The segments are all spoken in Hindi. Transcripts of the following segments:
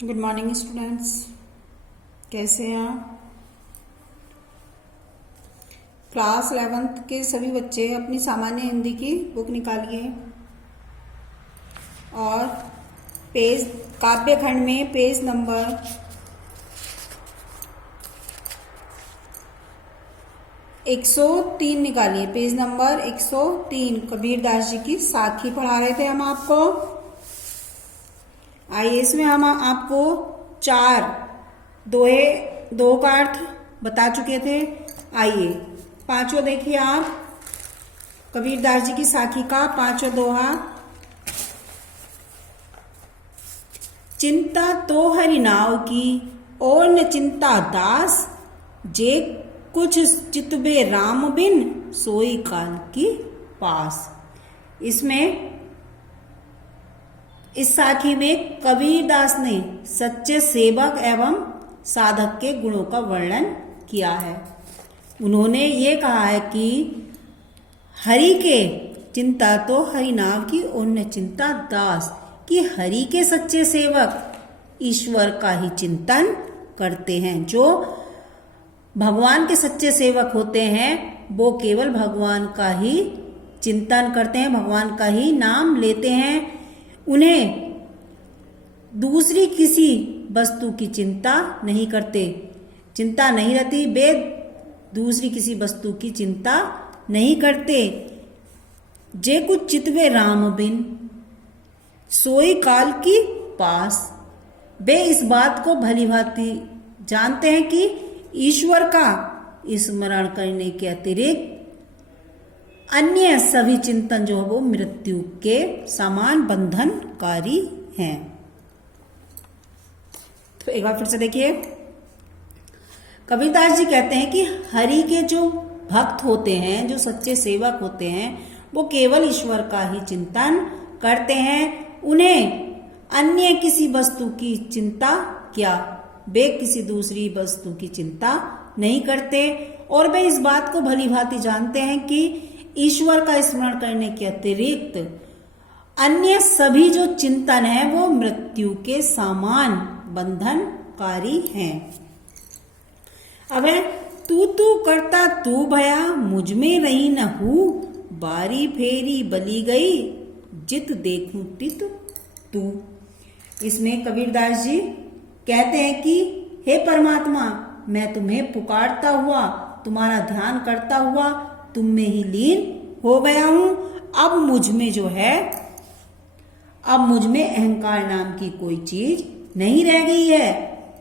गुड मॉर्निंग स्टूडेंट्स, कैसे हैं आप? क्लास 11th के सभी बच्चे अपनी सामान्य हिंदी की बुक निकालिए और पेज काव्य खंड में पेज नंबर 103 निकालिए। पेज नंबर 103 कबीर दास जी की साखी पढ़ा रहे थे हम आपको। आइए, इसमें हम आपको चार दोहे दो का अर्थ बता चुके थे। आइए पांचों देखिए आप, कबीर दास जी की साखी का पांचों दोहा। चिंता तो हरि नाव की और न चिंता दास, जे कुछ चितबे राम बिन सोई काल की पास। इसमें इस साखी में कबीर दास ने सच्चे सेवक एवं साधक के गुणों का वर्णन किया है। उन्होंने ये कहा है कि हरि के चिंता तो हरि नाव की और न चिंता दास, कि हरि के सच्चे सेवक ईश्वर का ही चिंतन करते हैं। जो भगवान के सच्चे सेवक होते हैं वो केवल भगवान का ही चिंतन करते हैं, भगवान का ही नाम लेते हैं। उन्हें दूसरी किसी वस्तु की चिंता नहीं करते, चिंता नहीं रहती, वे दूसरी किसी वस्तु की चिंता नहीं करते। जे कुछ चितवे राम बिन सोई काल की पास, वे इस बात को भली भांति जानते हैं कि ईश्वर का स्मरण करने के अतिरिक्त अन्य सभी चिंतन जो है वो मृत्यु के समान बंधनकारी हैं। तो एक बार फिर से देखिए, कबीरदास जी कहते हैं कि हरि के जो भक्त होते हैं, जो सच्चे सेवक होते हैं, वो केवल ईश्वर का ही चिंतन करते हैं। उन्हें अन्य किसी वस्तु की चिंता क्या, वे किसी दूसरी वस्तु की चिंता नहीं करते। और वे इस बात को भली भांति जानते हैं कि ईश्वर का स्मरण करने के अतिरिक्त अन्य सभी जो चिंतन है वो मृत्यु के समान बंधनकारी हैं। अब है, तू तू करता तू भया, मुझ में रही न हूं, बारी फेरी बली गई, जित देखूं तित तू। इसमें कबीरदास जी कहते हैं कि हे परमात्मा, मैं तुम्हें पुकारता हुआ, तुम्हारा ध्यान करता हुआ तुम में ही लीन हो गया हूं। अब मुझ में जो है, अब मुझ में अहंकार नाम की कोई चीज नहीं रह गई है।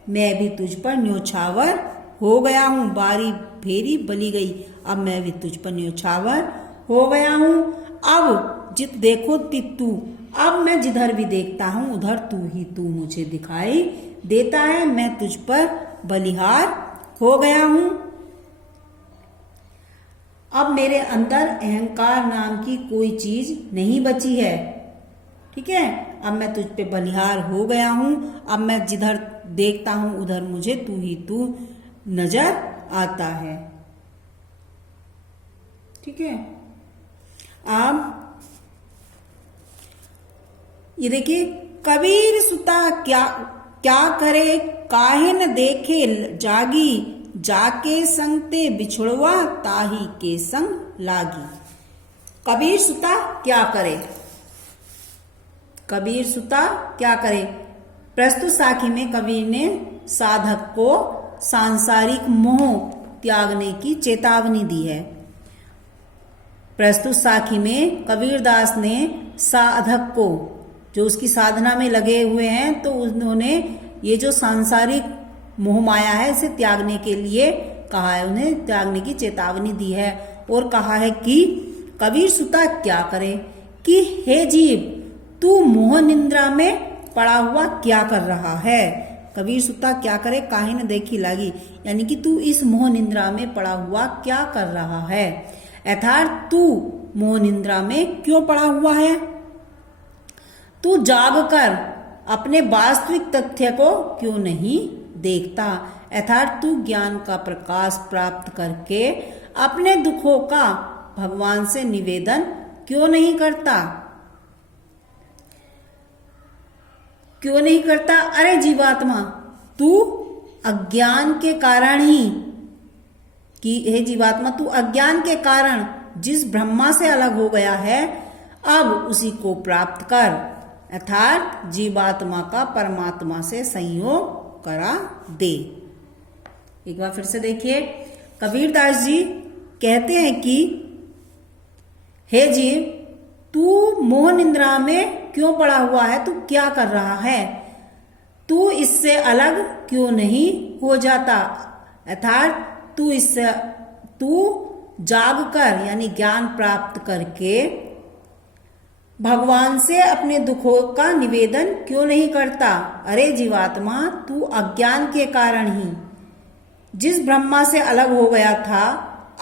मैं भी तुझ पर न्योछावर हो गया हूं, बारी फेरी बली गई, अब मैं भी तुझ पर न्योछावर हो गया हूं। अब जित देखो तित तू, अब मैं जिधर भी देखता हूं उधर तू ही तू मुझे दिखाई देता है। मैं तुझ पर बलिहार हो गया हूं। अब मेरे अंदर अहंकार नाम की कोई चीज नहीं बची है। ठीक है, अब मैं तुझ पे बलिहार हो गया हूं। अब मैं जिधर देखता हूं उधर मुझे तू ही तू नजर आता है। ठीक है, अब ये देखिए, कबीर सुता क्या क्या करे, काहे न देखे जागी, जाके संग ते बिछुड़वा, ताही के संग लागी। कबीर सुता क्या करे, कबीर सुता क्या करे। प्रस्तुत साखी में कबीर ने साधक को सांसारिक मोह त्यागने की चेतावनी दी है। प्रस्तुत साखी में कबीरदास ने साधक को, जो उसकी साधना में लगे हुए हैं, तो उन्होंने ये जो सांसारिक मोह माया है इसे त्यागने के लिए कहा है, उन्हें त्यागने की चेतावनी दी है। और कहा है कि कबीर सुता क्या करे, कि हे जीव, तू मोह निंद्रा में पड़ा हुआ क्या कर रहा है। कबीर सुता क्या करे, काहे न देखी लागी, यानी कि तू इस मोह निंद्रा में पड़ा हुआ क्या कर रहा है। अर्थात तू मोह निंद्रा में क्यों पड़ा हुआ है। तू जागकर अपने वास्तविक तथ्य को क्यों नहीं देखता। अर्थात तू ज्ञान का प्रकाश प्राप्त करके अपने दुखों का भगवान से निवेदन क्यों नहीं करता। क्यों नहीं करता? अरे जीवात्मा, तू अज्ञान के कारण ही, कि हे जीवात्मा, तू अज्ञान के कारण जिस ब्रह्मा से अलग हो गया है, अब उसी को प्राप्त कर, अर्थात जीवात्मा का परमात्मा से संयोग करा दे। एक बार फिर से देखिए, कबीरदास जी कहते हैं कि हे जीव, तू मोह निद्रा में क्यों पड़ा हुआ है? तू क्या कर रहा है? तू इससे अलग क्यों नहीं हो जाता? अर्थात तू जाग कर, यानी ज्ञान प्राप्त करके भगवान से अपने दुखों का निवेदन क्यों नहीं करता? अरे जीवात्मा, तू अज्ञान के कारण ही जिस ब्रह्मा से अलग हो गया था,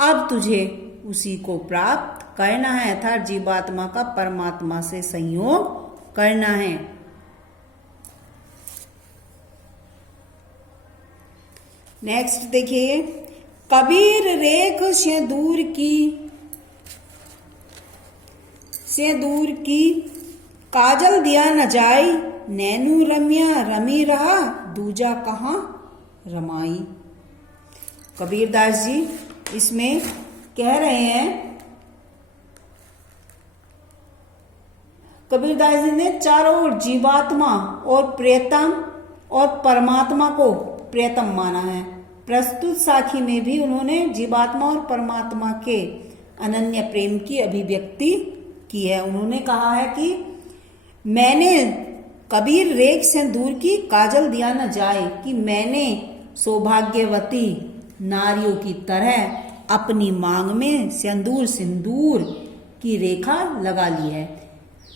अब तुझे उसी को प्राप्त करना है, अर्थात जीवात्मा का परमात्मा से संयोग करना है। नेक्स्ट देखिए, कबीर रेख से दूर की काजल दिया न जाई, नैनू रम्या रमी रहा, दूजा कहाँ रमाई। कबीरदास जी इसमें कह रहे हैं, कबीरदास जी ने चारों ओर जीवात्मा और प्रेतम और परमात्मा को प्रेतम माना है। प्रस्तुत साखी में भी उन्होंने जीवात्मा और परमात्मा के अनन्य प्रेम की अभिव्यक्ति की है। उन्होंने कहा है कि मैंने कबीर रेख से दूर की काजल दिया न जाए, कि मैंने सौभाग्यवती नारियों की तरह अपनी मांग में सिंदूर की रेखा लगा ली है।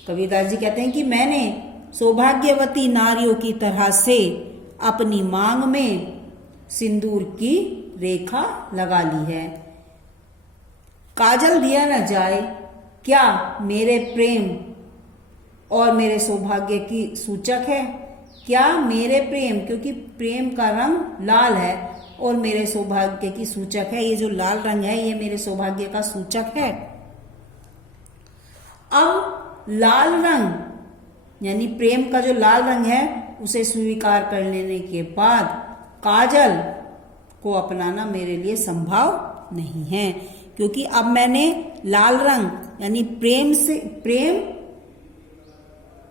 कबीरदास जी कहते हैं कि मैंने सौभाग्यवती नारियों की तरह से अपनी मांग में सिंदूर की रेखा लगा ली है। काजल दिया न जाए, क्या मेरे प्रेम और मेरे सौभाग्य की सूचक है? क्या मेरे प्रेम, क्योंकि प्रेम का रंग लाल है और मेरे सौभाग्य की सूचक है, ये जो लाल रंग है ये मेरे सौभाग्य का सूचक है। अब लाल रंग यानी प्रेम का जो लाल रंग है उसे स्वीकार कर लेने के बाद काजल को अपनाना मेरे लिए संभव नहीं है, क्योंकि अब मैंने लाल रंग यानी प्रेम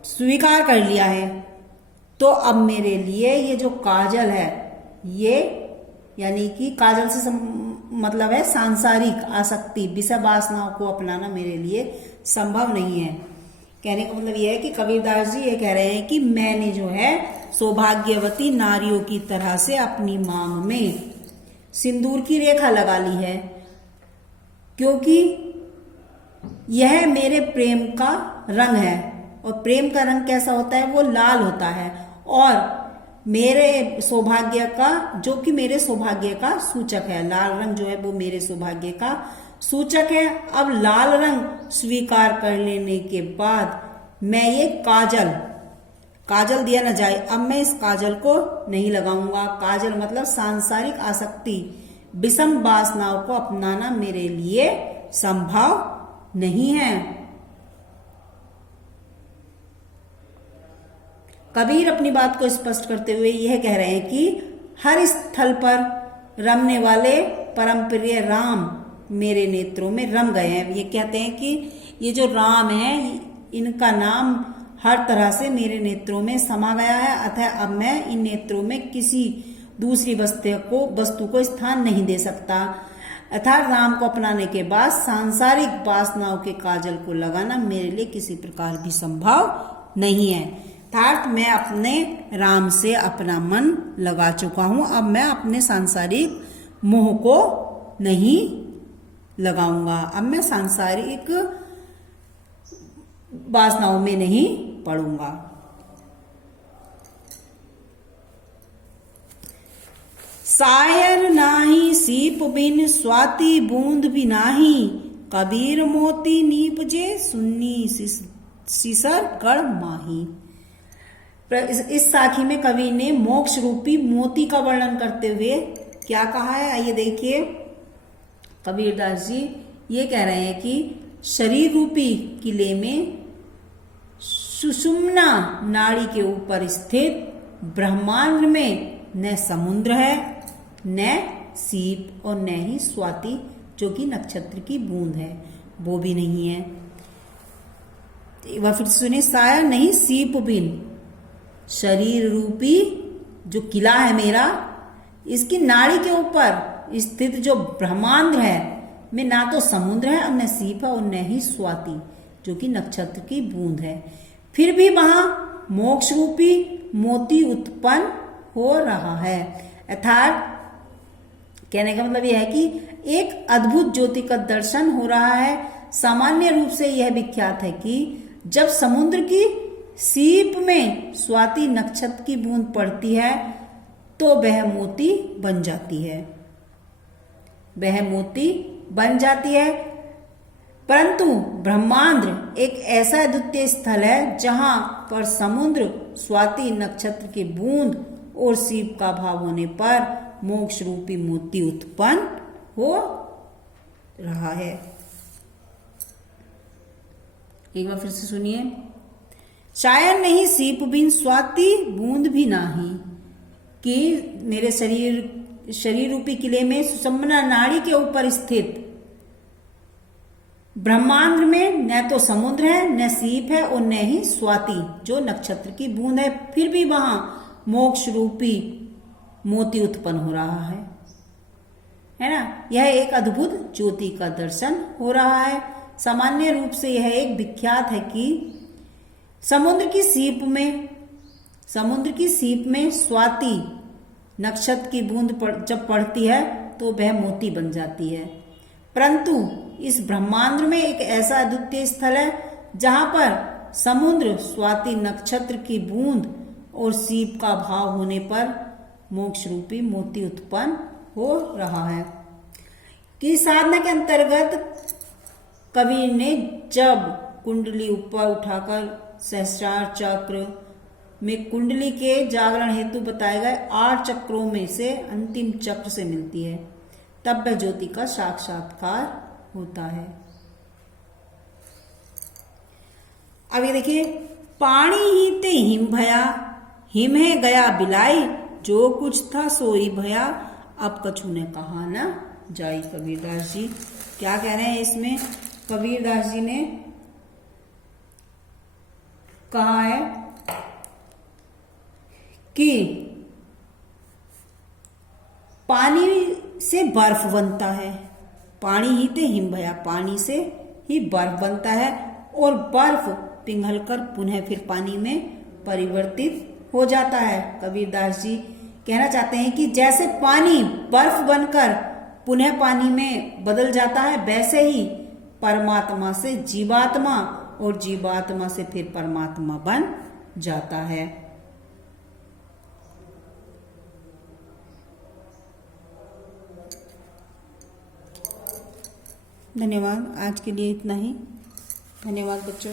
स्वीकार कर लिया है। तो अब मेरे लिए ये जो काजल है, ये यानी कि काजल से मतलब है सांसारिक आसक्ति, विषय वासनाओं को अपनाना मेरे लिए संभव नहीं है। कहने का मतलब यह है कि कबीरदास जी ये कह रहे हैं कि मैंने जो है सौभाग्यवती नारियों की तरह से अपनी मांग में सिंदूर की रेखा लगा ली है, क्योंकि यह मेरे प्रेम का रंग है। और प्रेम का रंग कैसा होता है? वो लाल होता है, और मेरे सौभाग्य का, जो कि मेरे सौभाग्य का सूचक है, लाल रंग जो है वो मेरे सौभाग्य का सूचक है। अब लाल रंग स्वीकार कर लेने के बाद मैं ये काजल दिया न जाए, अब मैं इस काजल को नहीं लगाऊंगा। काजल मतलब सांसारिक आसक्ति, विषम वासनाओं को अपनाना मेरे लिए संभव नहीं है। कबीर अपनी बात को स्पष्ट करते हुए यह कह रहे हैं कि हर स्थल पर रमने वाले परम प्रिय राम मेरे नेत्रों में रम गए हैं। ये कहते हैं कि ये जो राम है इनका नाम हर तरह से मेरे नेत्रों में समा गया है, अतः अब मैं इन नेत्रों में किसी दूसरी वस्तु को स्थान नहीं दे सकता। अर्थात राम को अपनाने के बाद सांसारिक वासनाओं के काजल को लगाना मेरे लिए किसी प्रकार भी संभव नहीं है। अर्थात मैं अपने राम से अपना मन लगा चुका हूं, अब मैं अपने सांसारिक मोह को नहीं लगाऊंगा, अब मैं सांसारिक वासनाओं में नहीं पड़ूंगा। सायर नाही सीप बिन स्वाति बूंद भी नाही, कबीर मोती नीपजे सुन्नी सिसर गढ़ माही। इस साखी में कवि ने मोक्ष रूपी मोती का वर्णन करते हुए क्या कहा है, आइए देखिए। कबीरदास जी ये कह रहे हैं कि शरीर रूपी किले में सुषुम्ना नाड़ी के ऊपर स्थित ब्रह्मांड में न समुद्र है, न सीप और न ही स्वाति जो कि नक्षत्र की बूंद है, वो भी नहीं है। एक बार फिर सुने, शायद नहीं सीप बिन शरीर रूपी जो किला है मेरा, इसकी नाड़ी के ऊपर स्थित जो ब्रह्मांड है में ना तो समुद्र है और न सीप है और न ही स्वाति जो कि नक्षत्र की बूंद है, फिर भी वहां मोक्ष रूपी मोती उत्पन्न हो रहा है। अर्थात कहने का मतलब यह है कि एक अद्भुत ज्योति का दर्शन हो रहा है। सामान्य रूप से यह विख्यात है कि जब समुद्र की सीप में स्वाति नक्षत्र की बूंद पड़ती है तो वह मोती बन जाती है, वह मोती बन जाती है। परंतु ब्रह्मांड एक ऐसा अद्वितीय स्थल है जहां पर समुद्र स्वाति नक्षत्र की बूंद और सीप का भाव होने पर मोक्ष रूपी मोती उत्पन्न हो रहा है। एक बार फिर से सुनिए, शायद नहीं सीप बिन स्वाति बूंद भी नाही, कि मेरे शरीर रूपी किले में सुषुम्ना नाड़ी के ऊपर स्थित ब्रह्मांड में न तो समुद्र है, न सीप है और न ही स्वाति जो नक्षत्र की बूंद है, फिर भी वहां मोक्ष रूपी मोती उत्पन्न हो रहा है ना। यह एक अद्भुत ज्योति का दर्शन हो रहा है। सामान्य रूप से यह एक विख्यात है कि समुद्र की सीप में स्वाति नक्षत्र की बूंद जब पड़ती है तो वह मोती बन जाती है। परंतु इस ब्रह्मांड में एक ऐसा अद्वितीय स्थल है जहां पर समुद्र स्वाति नक्षत्र की बूंद और सीप का भाव होने पर मोक्ष रूपी मोती उत्पन्न हो रहा है। कि साधना के अंतर्गत कबीर ने जब कुंडली ऊपर उठाकर सहस्रार चक्र में कुंडली के जागरण हेतु बताए गए 8 चक्रों में से अंतिम चक्र से मिलती है, तब वह ज्योति का साक्षात्कार होता है। अब ये देखिए, पानी ही ते हिम भया, हिम है गया बिलाई, जो कुछ था सोई भया, अब कछु ने कहा ना जाई। कबीरदास जी क्या कह रहे हैं इसमें? कबीरदास जी ने कहा है कि पानी से बर्फ बनता है, पानी ही ते हिम भया, पानी से ही बर्फ बनता है और बर्फ पिघलकर पुनः फिर पानी में परिवर्तित हो जाता है। कबीरदास जी कहना चाहते हैं कि जैसे पानी बर्फ बनकर पुनः पानी में बदल जाता है, वैसे ही परमात्मा से जीवात्मा और जीवात्मा से फिर परमात्मा बन जाता है। धन्यवाद। आज के लिए इतना ही। धन्यवाद बच्चों।